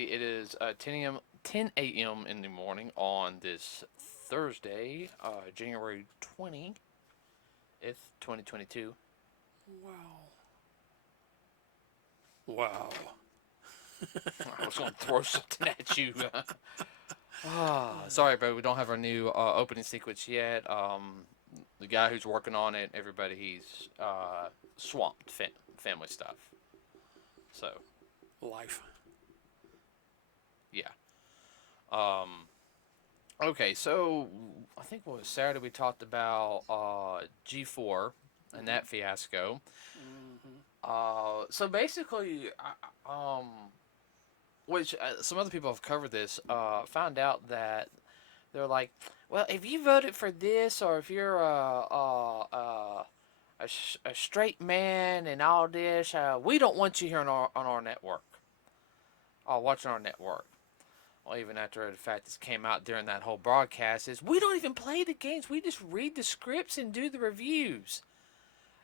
everybody. It is 10 a.m. in the morning on this Thursday, January 20th, 2022. Wow. Wow. I was going to throw something at you. Sorry, but we don't have our new opening sequence yet. The guy who's working on it, everybody, he's swamped family stuff. So, Life. yeah. Um, okay, so I think what was Saturday we talked about G4 and that fiasco. Mm-hmm. So basically, which some other people have covered this, found out that they're like, well, if you voted for this, or if you're a straight man and all this, we don't want you here on our network, watching our network. Well, even after the fact this came out during that whole broadcast, is we don't even play the games. We just read the scripts and do the reviews.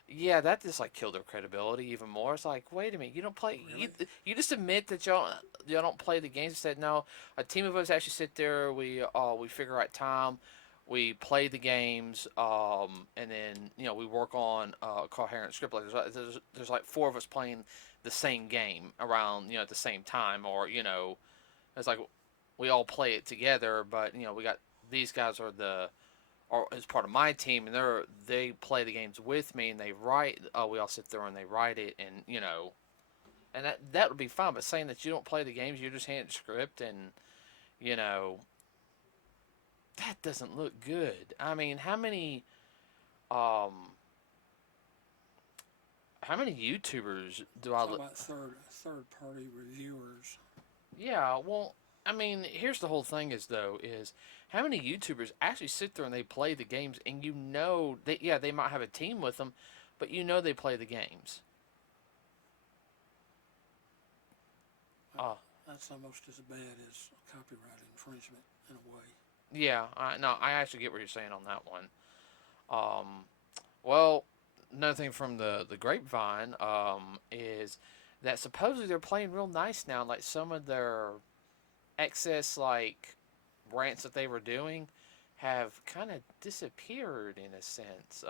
Yeah, that just like killed their credibility even more. It's like, wait a minute, you don't play. Really? You just admit that y'all don't play the games. Instead, no, a team of us actually sit there. We figure out time. We play the games, and then we work on a coherent script. Like there's like four of us playing the same game around at the same time, or it's like we all play it together. But we got these guys are the or as part of my team, and they play the games with me, and they write. We all sit there and they write it, and and that would be fine. But saying that you don't play the games, you just hand the script, and you know, that doesn't look good. I mean, um, how many YouTubers do I Talk look? about third party reviewers. Yeah, well, I mean, here's the whole thing is how many YouTubers actually sit there and they play the games, and they might have a team with them, but they play the games. Well, Uh, that's almost as bad as copyright infringement in a way. yeah, I actually get what you're saying on that one. Um, well, another thing from the grapevine is that supposedly they're playing real nice now. Like some of their excess like rants that they were doing have kind of disappeared in a sense.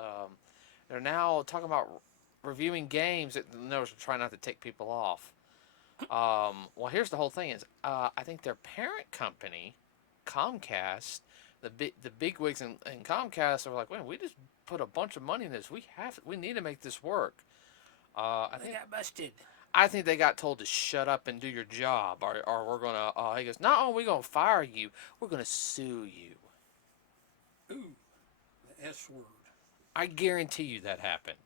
They're now talking about reviewing games that they're trying not to tick people off. Well, here's the whole thing: is I think their parent company, Comcast, the big wigs in Comcast are like, wait, we just put a bunch of money in this. We need to make this work. I They think got busted. I think they got told to shut up and do your job, or we're gonna. He goes, no, we're gonna fire you. We're gonna sue you. Ooh, the S word. I guarantee you that happened.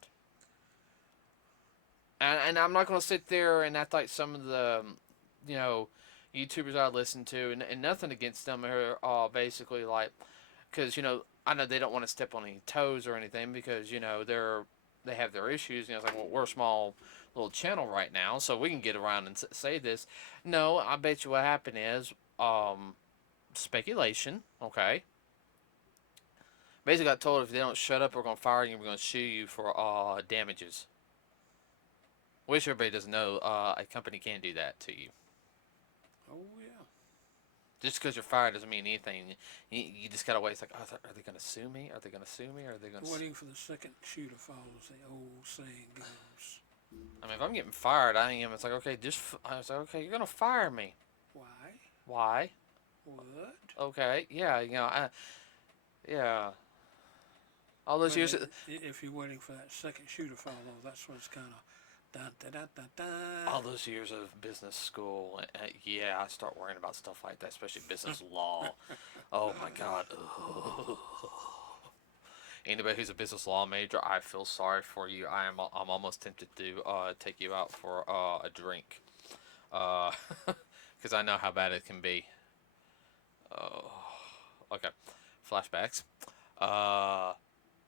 And I'm not gonna sit there and act like some of the, you know, YouTubers I listen to, and nothing against them are basically like, because I know they don't want to step on any toes or anything because they have their issues. It's like, well, we're a small little channel right now, so we can get around and say this. No, I bet you what happened is speculation. Okay, basically got told if they don't shut up, we're gonna fire you. We're gonna sue you for damages. Which everybody doesn't know, a company can do that to you. Oh yeah. Just because you're fired doesn't mean anything. You just gotta wait. It's like, oh, are they gonna sue me? Are they gonna sue me? Are they gonna? Waiting for the second shoe to fall, as the old saying goes. I mean, if I'm getting fired, I am. It's like, okay, I was like, okay, you're gonna fire me. Why? Why? What? Okay, yeah, yeah. All those But years, if you're waiting for that second shoe to fall, though, that's when it's kind of da da da da da. all those years of business school, yeah, I start worrying about stuff like that, especially business law. Oh my God. Ugh. Anybody who's a business law major, I feel sorry for you. I'm almost tempted to take you out for a drink, because I know how bad it can be. Oh, okay. Flashbacks. Uh,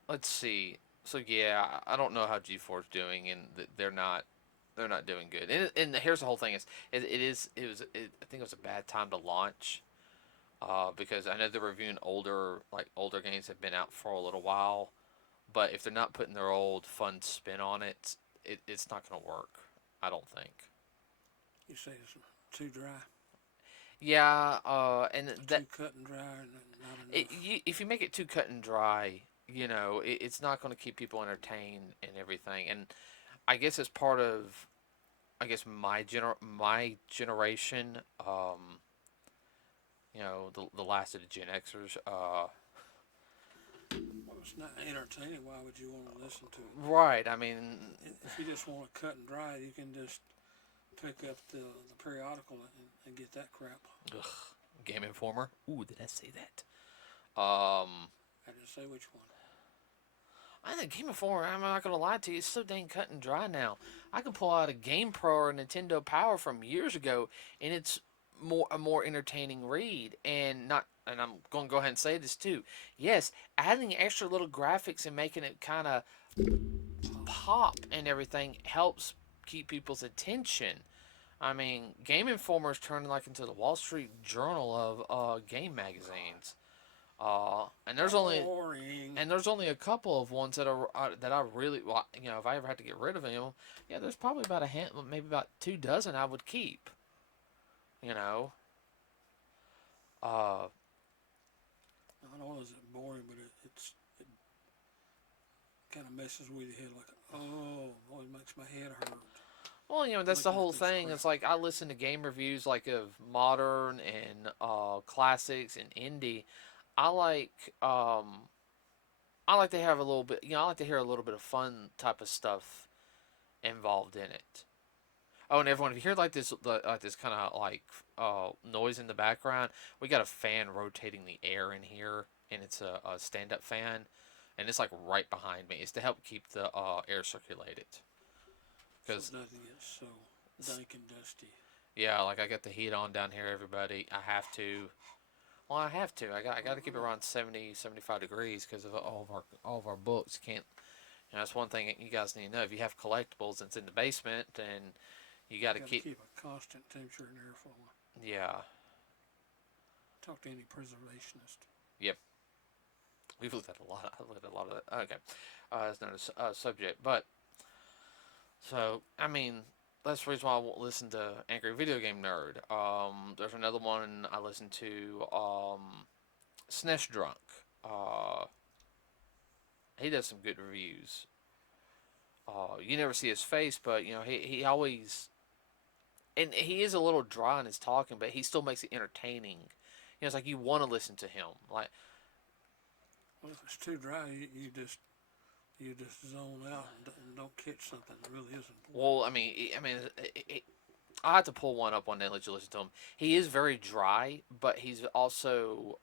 let's see. So yeah, I don't know how G4 is doing, and they're not doing good. And here's the whole thing: I think it was a bad time to launch, because I know they're reviewing older games that have been out for a little while, but if they're not putting their old fun spin on it's not gonna work. I don't think. You say it's too dry. Yeah, and that Too cut and dry, and not enough. if you make it too cut and dry, it's not going to keep people entertained and everything. And I guess it's part of, I guess my generation, the last of the Gen Xers. Well, it's not entertaining. Why would you want to listen to it? Right. I mean, If you just want to cut and dry, you can just pick up the periodical and get that crap. ugh, Game Informer. Ooh, did I say that? Um, I didn't say which one. I think Game Informer. I'm not gonna lie to you. It's so dang cut and dry now. I can pull out a Game Pro or a Nintendo Power from years ago, and it's a more entertaining read. And not. And I'm gonna go ahead and say this too. Yes, adding extra little graphics and making it kind of pop and everything helps keep people's attention. I mean, Game Informer's turned like into the Wall Street Journal of game magazines. And Boring. there's only a couple of ones that I really, well, if I ever had to get rid of them, yeah, there's probably about a hand, maybe about 2 dozen I would keep. You know, uh, Not only is it boring, but it kind of messes with your head. Like, oh, boy, it makes my head hurt. well, that's the Looking at whole this thing. crap. It's like I listen to game reviews like of modern and classics and indie. I like um, I like to have a little bit, I like to hear a little bit of fun type of stuff involved in it. Oh, and everyone, if you hear like this kind of like noise in the background, we got a fan rotating the air in here, and it's a stand-up fan, and it's like right behind me. It's to help keep the air circulated. So Cause it doesn't get so dank and dusty. yeah, like I got the heat on down here, everybody. I have to. Well, I have to. I got to keep it around 70, 75 degrees because of all of our books can't. That's one thing you guys need to know. If you have collectibles and it's in the basement, then you got You to got to keep. keep a constant temperature in there for them. Yeah. Talk to any preservationist. Yep. We've looked at a lot. I've looked at a lot of that. Okay. It's not a subject, but so I mean that's the reason why I won't listen to Angry Video Game Nerd. There's another one I listen to. SNES Drunk. Uh, he does some good reviews. You never see his face, but he always, and he is a little dry in his talking, but he still makes it entertaining. It's like you want to listen to him. Like, Well, if it's too dry, you just zone out and don't catch something that really is important. well, I mean, I have to pull one up one day and let you listen to him. He is very dry, but he's also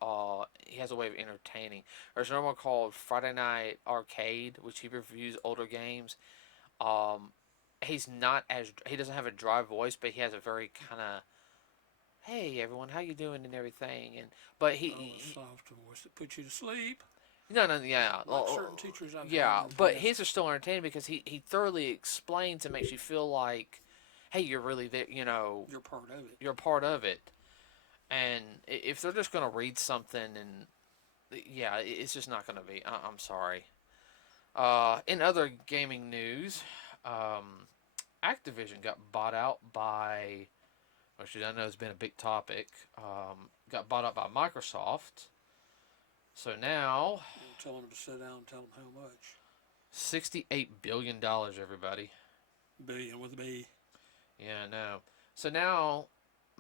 he has a way of entertaining. There's another one called Friday Night Arcade, which he reviews older games. Um, he doesn't have a dry voice, but he has a very kind of, hey everyone, how you doing and everything. And but Oh, a soft voice that puts you to sleep. no, no, yeah, Like certain teachers I've had yeah, in the but past. his are still entertaining because he thoroughly explains and makes you feel like, hey, you're really there. You're part of it. You're a part of it. And if they're just gonna read something and yeah, it's just not gonna be. I'm sorry. In other gaming news, Activision got bought out by, which I know has been a big topic. Got bought out by Microsoft. So now, You tell them to sit down and tell them how much. $68 billion, everybody. Billion with a B. Yeah, I know. So now,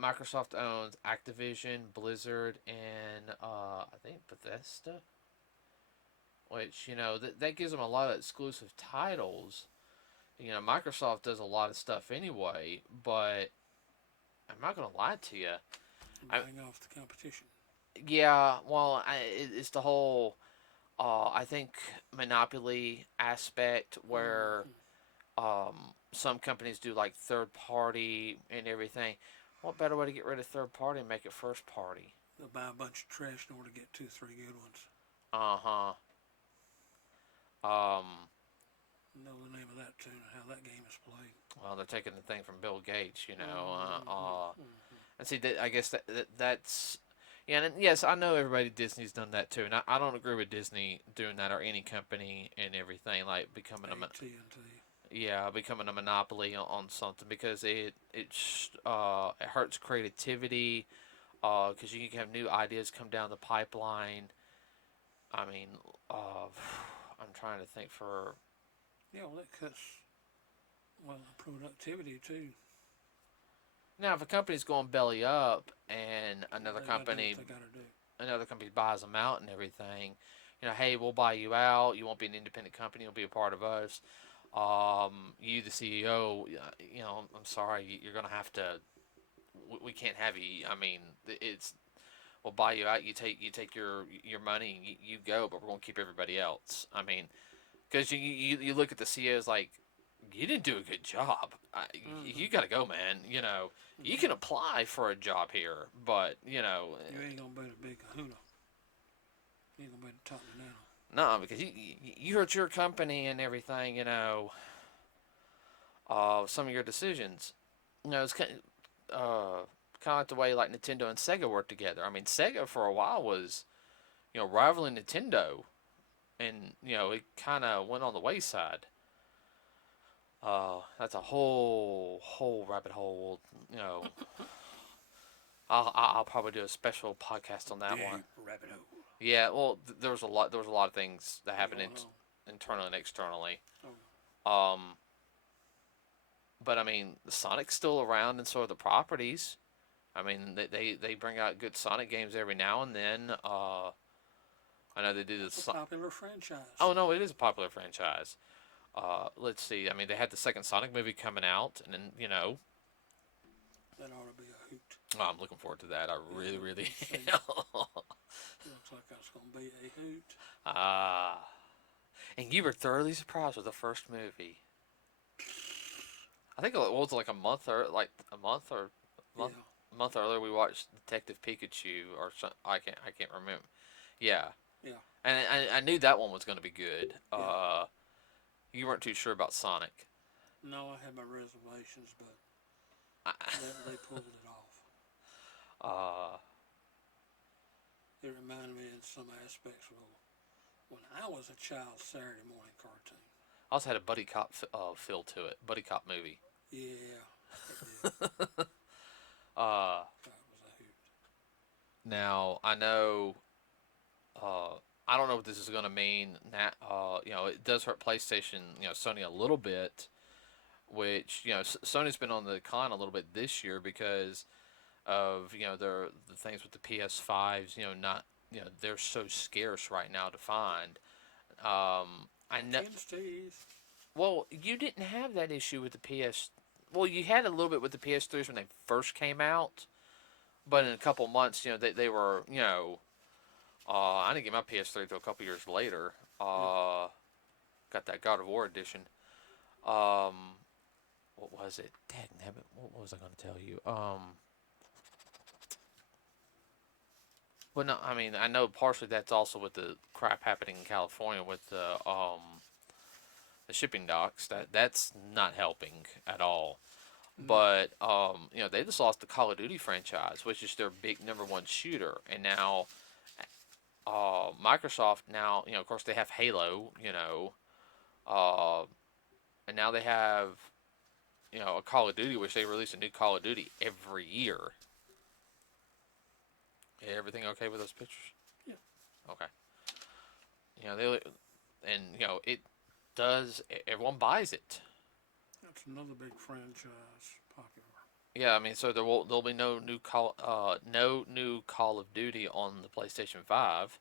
Microsoft owns Activision, Blizzard, and I think Bethesda. Which that gives them a lot of exclusive titles. Microsoft does a lot of stuff anyway, but I'm not gonna lie to you. Buying off the competition. Yeah, well, it's the whole I think monopoly aspect where Mm-hmm. some companies do like third party and everything. What better way to get rid of third party and make it first party? They'll buy a bunch of trash in order to get 2, 3 good ones. Uh huh. Um. Know the name of that tune and how that game is played. Well, they're taking the thing from Bill Gates, Mm-hmm. and see, I guess that's yeah. And yes, I know everybody Disney's done that too, and I don't agree with Disney doing that or any company and everything like becoming AT&T. becoming a monopoly on something because it hurts creativity. because you can have new ideas come down the pipeline. I mean, I'm trying to think for. Yeah, well, that cuts productivity too. Now, if a company's going belly up and They gotta do what they gotta do. another company buys them out and everything, hey, we'll buy you out. You won't be an independent company. You'll be a part of us. You, the CEO, I'm sorry, you're gonna have to. We can't have you. I mean, it's we'll buy you out. You take your money and you go, but we're gonna keep everybody else. I mean, because you look at the CEOs like you didn't do a good job. You got to go, man. You can apply for a job here, but You ain't gonna be the big kahuna. You ain't gonna be the top banana. no, because you hurt your company and everything. Some of your decisions. It's kind of like the way like Nintendo and Sega worked together. I mean, Sega for a while was rivaling Nintendo, and it kind of went on the wayside. That's a whole rabbit hole. I'll probably do a special podcast on that one. Rabbit hole. Yeah, well, there was a lot. There was a lot of things that happened internally and externally. Oh. But I mean, Sonic's still around, and so are the properties. I mean, they bring out good Sonic games every now and then. I know they do this. It's a popular franchise. Oh no, it is a popular franchise. Let's see. I mean, they had the second Sonic movie coming out, and then that ought to be a hoot. Oh, I'm looking forward to that. I really am. Looks like that's gonna be a hoot. And you were thoroughly surprised with the first movie. I think it was like a month earlier. We watched Detective Pikachu or something. I can't remember. Yeah. Yeah. And I knew that one was going to be good. Yeah. You weren't too sure about Sonic. No, I had my reservations, but they pulled it off. It reminded me in some aspects of when I was a child Saturday morning cartoon. Also had a buddy cop feel to it. Buddy cop movie. Yeah, it did. That was a hoot. Now I know. I don't know what this is going to mean. It does hurt PlayStation, Sony a little bit, which Sony's been on the decline a little bit this year because of the things with the PS5s. Not they're so scarce right now to find. I know. Well, you didn't have that issue with the PS. Well, you had a little bit with the PS3s when they first came out, but in a couple months, they were I didn't get my PS3 until a couple years later. Got that God of War edition. What was it? Dagnabbit, what was I going to tell you? Well, no, I mean, I know partially that's also with the crap happening in California with the shipping docks. That's not helping at all. But they just lost the Call of Duty franchise, which is their big #1 shooter, and now Microsoft now of course they have Halo, and now they have a Call of Duty, which they release a new Call of Duty every year. Everything okay with those pictures? Yeah. Okay. It does. Everyone buys it. That's another big franchise, popular. Yeah, I mean, so there'll be no new Call of Duty on the PlayStation 5.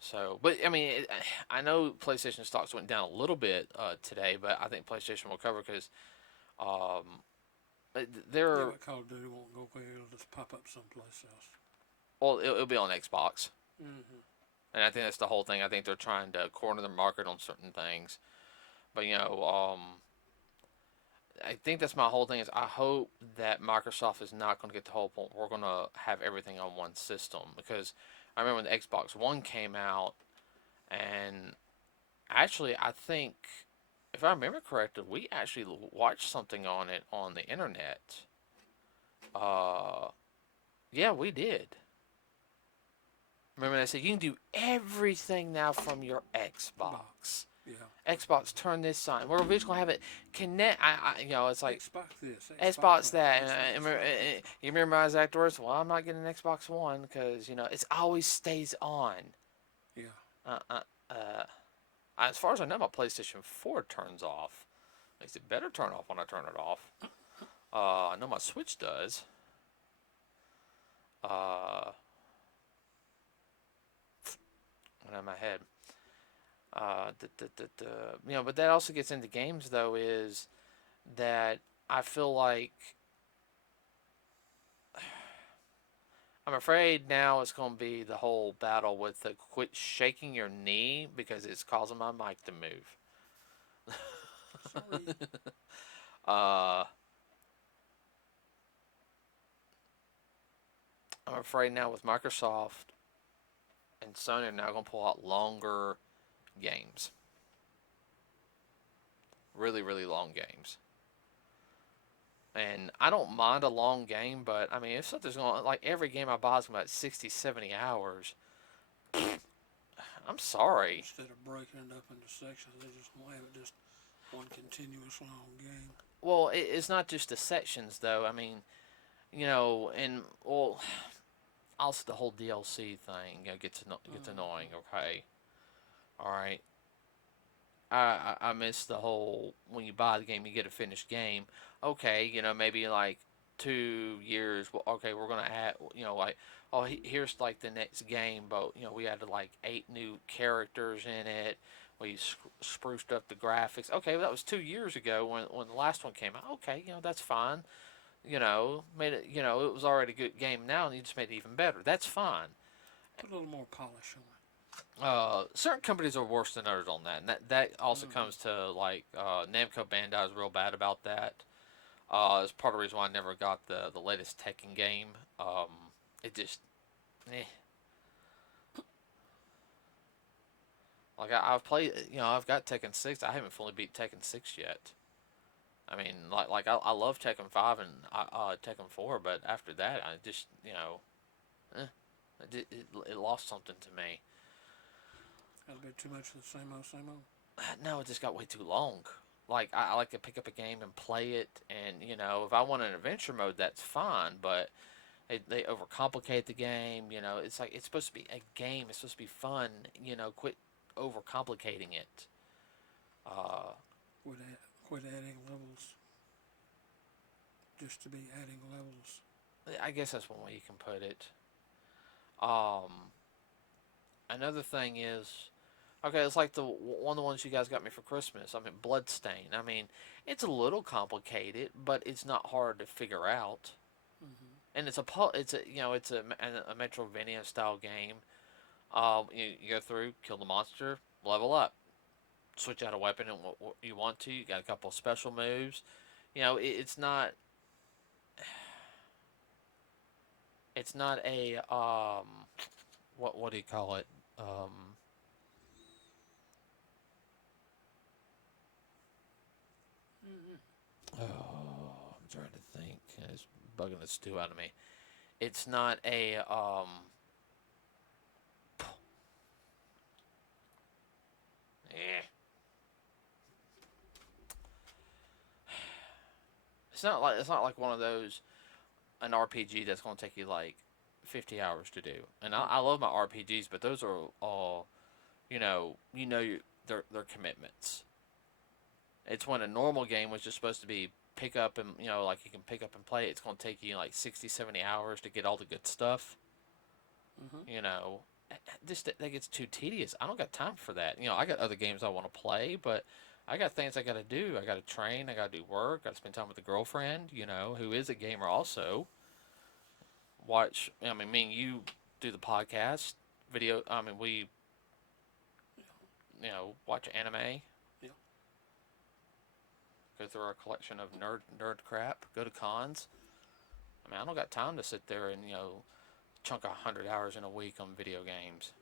So, but I mean, I know PlayStation stocks went down a little bit today, but I think PlayStation will cover because they're. Yeah, but Call of Duty won't go away; it'll just pop up someplace else. Well, it'll be on Xbox, Mm-hmm. and I think that's the whole thing. I think they're trying to corner the market on certain things, but I think that's my whole thing is I hope that Microsoft is not going to get to the whole point we're going to have everything on one system, because I remember when the Xbox One came out, and actually I think if I remember correctly, we actually watched something on it on the internet. Yeah, we did. Remember they said you can do everything now from your Xbox. Yeah. Xbox, turn this on. We're eventually gonna have it connect. It's like Xbox this, Xbox that. You remember my exact words? Well, I'm not getting an Xbox One because it's always stays on. Yeah. Uh, uh, uh. As far as I know, my PlayStation 4 turns off. At least it better turn off when I turn it off. I know my Switch does. Went out of my head. But that also gets into games though. Is that I feel like I'm afraid now it's going to be the whole battle with the quit shaking your knee because it's causing my mic to move. Sorry. I'm afraid now with Microsoft and Sony are now going to pull out longer games. Really, really long games. And I don't mind a long game, but I mean, if something's going like every game I buy is about 60, 70 hours, I'm sorry. Instead of breaking it up into sections, they just want to have it just one continuous long game. Well, it's not just the sections though. I mean, also the whole DLC thing gets annoying. Okay, all right. I miss the whole when you buy the game you get a finished game. Okay, maybe like 2 years. Well, okay, we're gonna add. Here's like the next game, but we added like 8 new characters in it. We spruced up the graphics. Okay, well, that was 2 years ago when the last one came out. Okay, that's fine. Made it. It was already a good game now, and you just made it even better. That's fine. Put a little more polish on it. Certain companies are worse than others on that, and that also comes to like Namco Bandai is real bad about that. It's part of the reason why I never got the latest Tekken game. It just, eh. Like I've played, I've got Tekken 6. I haven't fully beat Tekken 6 yet. I mean, I love Tekken 5 and Tekken 4, but after that, I just, it lost something to me. Got a bit too much of the same old, same old. No, it just got way too long. Like I like to pick up a game and play it, and if I want an adventure mode, that's fine. But they overcomplicate the game. It's like it's supposed to be a game. It's supposed to be fun. Quit overcomplicating it. Quit adding levels. Just to be adding levels. I guess that's one way you can put it. Another thing is, okay, it's like one of the ones you guys got me for Christmas. I mean, Bloodstain. I mean, it's a little complicated, but it's not hard to figure out. And it's a Metrovania style game. You go through, kill the monster, level up, switch out a weapon and what you want to. You got a couple of special moves. It's not. It's not a what do you call it? Oh, I'm trying to think. It's bugging the stew out of me. It's not a It's not like one of those an RPG that's going to take you like 50 hours to do. And I love my RPGs, but those are all they're commitments. It's when a normal game was just supposed to be pick up and like you can pick up and play. It's going to take you like 60, 70 hours to get all the good stuff. That gets too tedious. I don't got time for that. I got other games I want to play, but I got things I got to do. I got to train. I got to do work. Got to spend time with the girlfriend, who is a gamer also. Watch. I mean, me and you do the podcast video. I mean, we, watch anime. Yeah. Go through our collection of nerd crap. Go to cons. I mean, I don't got time to sit there and chunk 100 hours in a week on video games.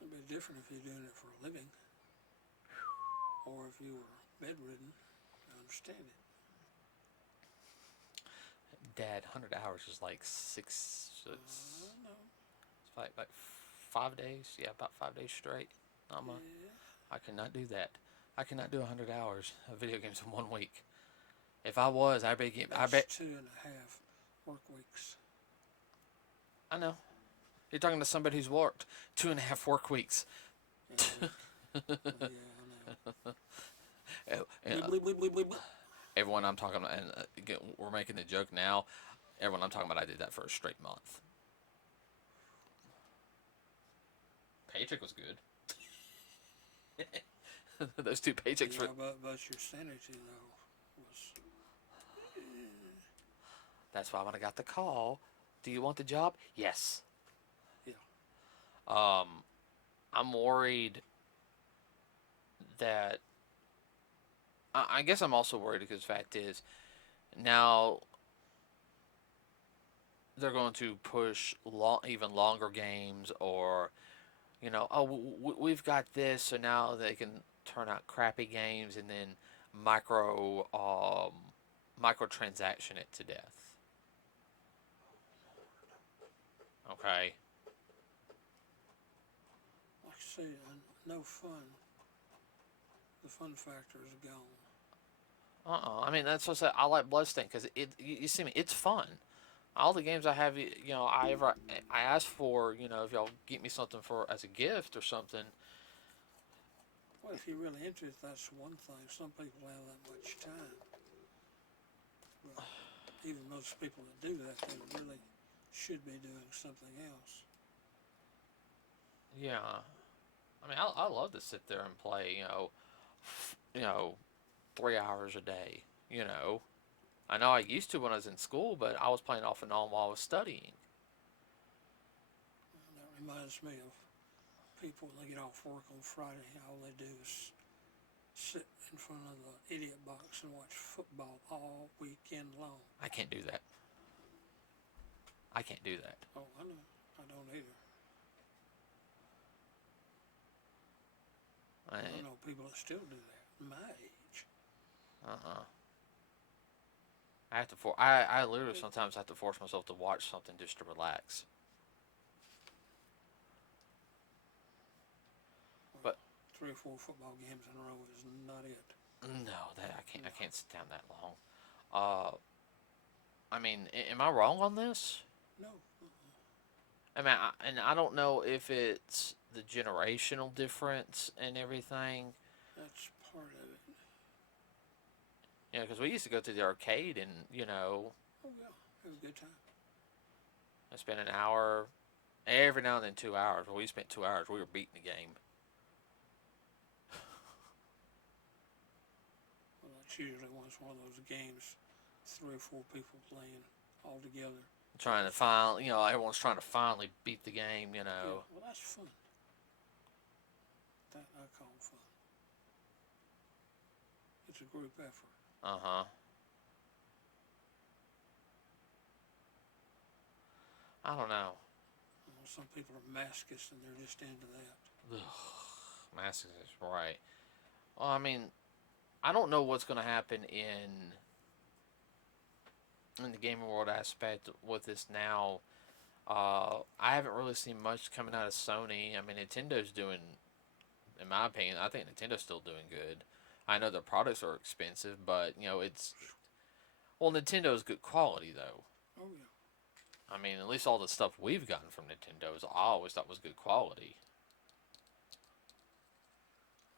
It'd be different if you're doing it for a living, or if you were bedridden. I understand it. Dad, 100 hours is like six. It's like 5 days. Yeah, about 5 days straight. Not much. I cannot do that. I cannot do 100 hours of video games in 1 week. If I was, I bet. That's 2.5 work weeks. I know. You're talking to somebody who's worked 2.5 work weeks. Yeah, I know. And, Bleep, bleep, bleep, bleep, bleep. everyone I'm talking about, and again, we're making the joke now. Everyone I'm talking about, I did that for a straight month. Paycheck was good. Those 2 paychecks Yeah, but your sanity though was. That's why when I got the call, do you want the job? Yes. Yeah. I'm worried that. I guess I'm also worried because the fact is, now they're going to push even longer games, or we've got this, so now they can turn out crappy games and then microtransaction it to death. Okay. Like I say, no fun. The fun factor is gone. I mean, that's what I said. I like Bloodstain because you see me, it's fun. All the games I have, I ask for, if y'all get me something for as a gift or something. Well, if you're really interested, that's one thing. Some people have that much time. But even most people that do that, they really should be doing something else. Yeah, I mean, I love to sit there and play, 3 hours a day. I know I used to when I was in school, but I was playing off and on while I was studying. And that reminds me of people when they get off work on Friday, all they do is sit in front of the idiot box and watch football all weekend long. I can't do that. I can't do that. Oh, I know. I don't either. I know people that still do that. My age. I have to I literally sometimes have to force myself to watch something just to relax. Well, But 3 or 4 football games in a row is not it. no, that I can't sit down that long. I mean, am I wrong on this? No. I mean, I don't know if it's the generational difference and everything. That's part of it. Because we used to go to the arcade and Oh yeah, it was a good time. spend an hour every now and then 2 hours. Well, we spent 2 hours. We were beating the game. Well, that's usually one of those games, 3 or 4 people playing all together. Trying to find, everyone's trying to finally beat the game. Yeah, well, that's fun. That I call fun. It's a group effort. I don't know. Some people are masochists and they're just into that. Ugh, Massive is right. Well, I mean, I don't know what's going to happen in the gaming world aspect with this now. I haven't really seen much coming out of Sony. I mean, Nintendo's doing, in my opinion, I think Nintendo's still doing good. I know their products are expensive, but Nintendo's good quality though. Oh yeah. I mean, at least all the stuff we've gotten from Nintendo's, I always thought was good quality.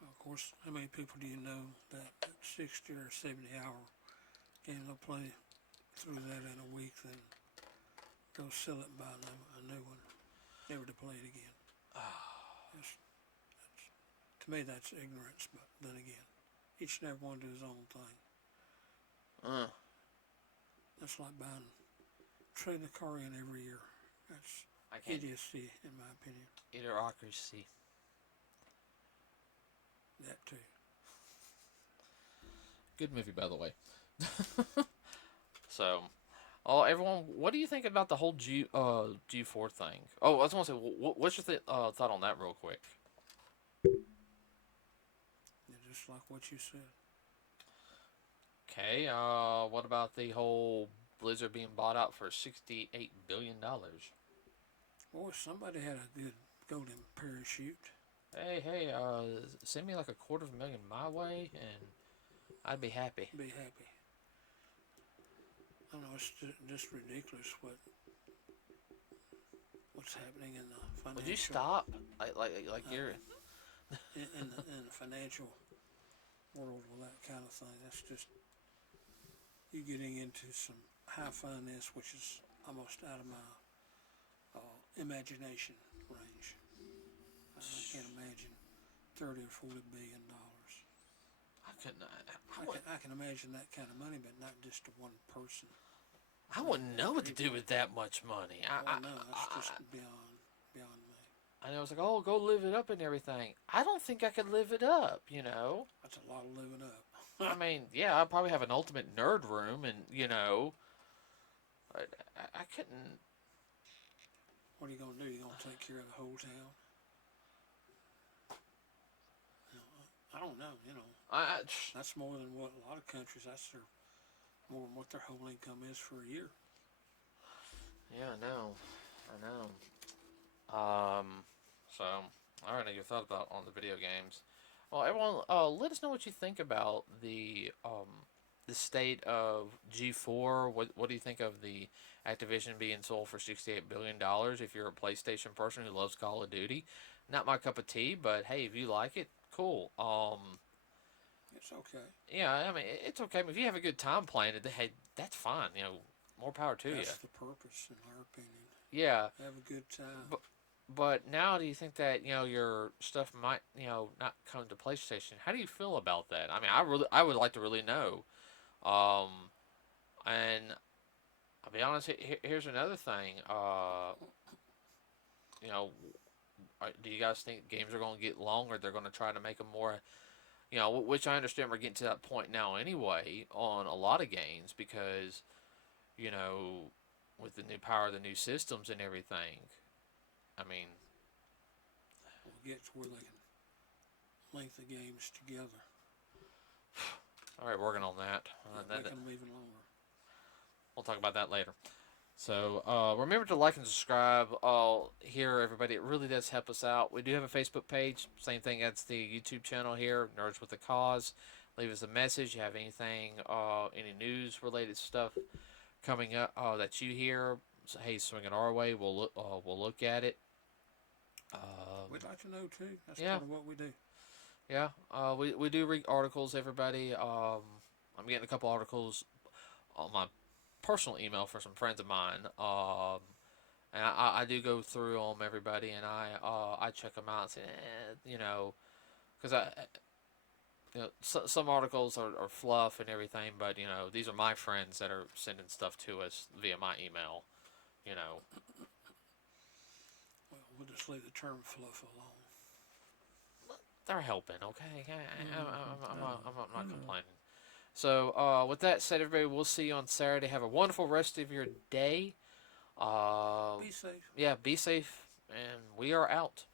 Well, of course, how many people do you know that 60 or 70 hour game they'll play through that in a week, then go sell it and buy a new one, never to play it again. To me, that's ignorance, but then again, each and every one do his own thing. That's like trading a car in every year. That's idiocy, in my opinion. Idiocracy. That too. Good movie, by the way. So, everyone, what do you think about the whole G4 thing? Oh, I was going to say, what's your thought on that real quick? Yeah, just like what you said. Okay, what about the whole Blizzard being bought out for $68 billion? Boy, somebody had a good golden parachute. Hey, send me like $250,000 my way, and I'd be happy. Be happy. I don't know. It's just ridiculous what's happening in the financial. Would you stop? Like you're. In the financial world with that kind of thing. That's just you getting into some high finance, which is almost out of my imagination range. I can't imagine $30 or $40 billion. I couldn't. I can imagine that kind of money, but not just to one person. I wouldn't know what to do with that much money. No, that's just beyond me. I know it's like, oh, go live it up and everything. I don't think I could live it up. That's a lot of living up. I mean, yeah, I'd probably have an ultimate nerd room, and I couldn't. What are you gonna do? You gonna take care of the whole town? I don't know. That's more than what a lot of countries. That's more than what their whole income is for a year. Yeah, I know. So I already know your thoughts about on the video games. Well, everyone, let us know what you think about the state of G4. What do you think of the Activision being sold for $68 billion? If you're a PlayStation person who loves Call of Duty, not my cup of tea, but hey, if you like it, cool. It's okay. Yeah, I mean it's okay. If you have a good time playing it, hey, that's fine. More power to you. That's the purpose, in our opinion. Yeah. Have a good time. But now, do you think that your stuff might not come to PlayStation? How do you feel about that? I mean, I would like to really know. And I'll be honest. Here's another thing. Do you guys think games are going to get longer? They're going to try to make them more. Which I understand we're getting to that point now anyway on a lot of games because, with the new power of the new systems and everything. I mean, we'll get to where they can link the games together. All right, working on that. Make them even longer. We'll talk about that later. So remember to like and subscribe. Here, everybody. It really does help us out. We do have a Facebook page. Same thing. That's the YouTube channel here, Nerds with a Cause. Leave us a message. You have anything, any news related stuff coming up that you hear? So, hey, swing it our way. We'll look at it. We'd like to know too. That's part of what we do. Yeah, we do read articles. Everybody, I'm getting a couple articles on my personal email for some friends of mine. And I do go through them, everybody, and I check them out. And say, because some articles are fluff and everything, but these are my friends that are sending stuff to us via my email. Well, we'll just leave the term fluff alone. They're helping, okay? I'm not complaining. So, with that said, everybody, we'll see you on Saturday. Have a wonderful rest of your day. Be safe. Yeah, be safe, and we are out.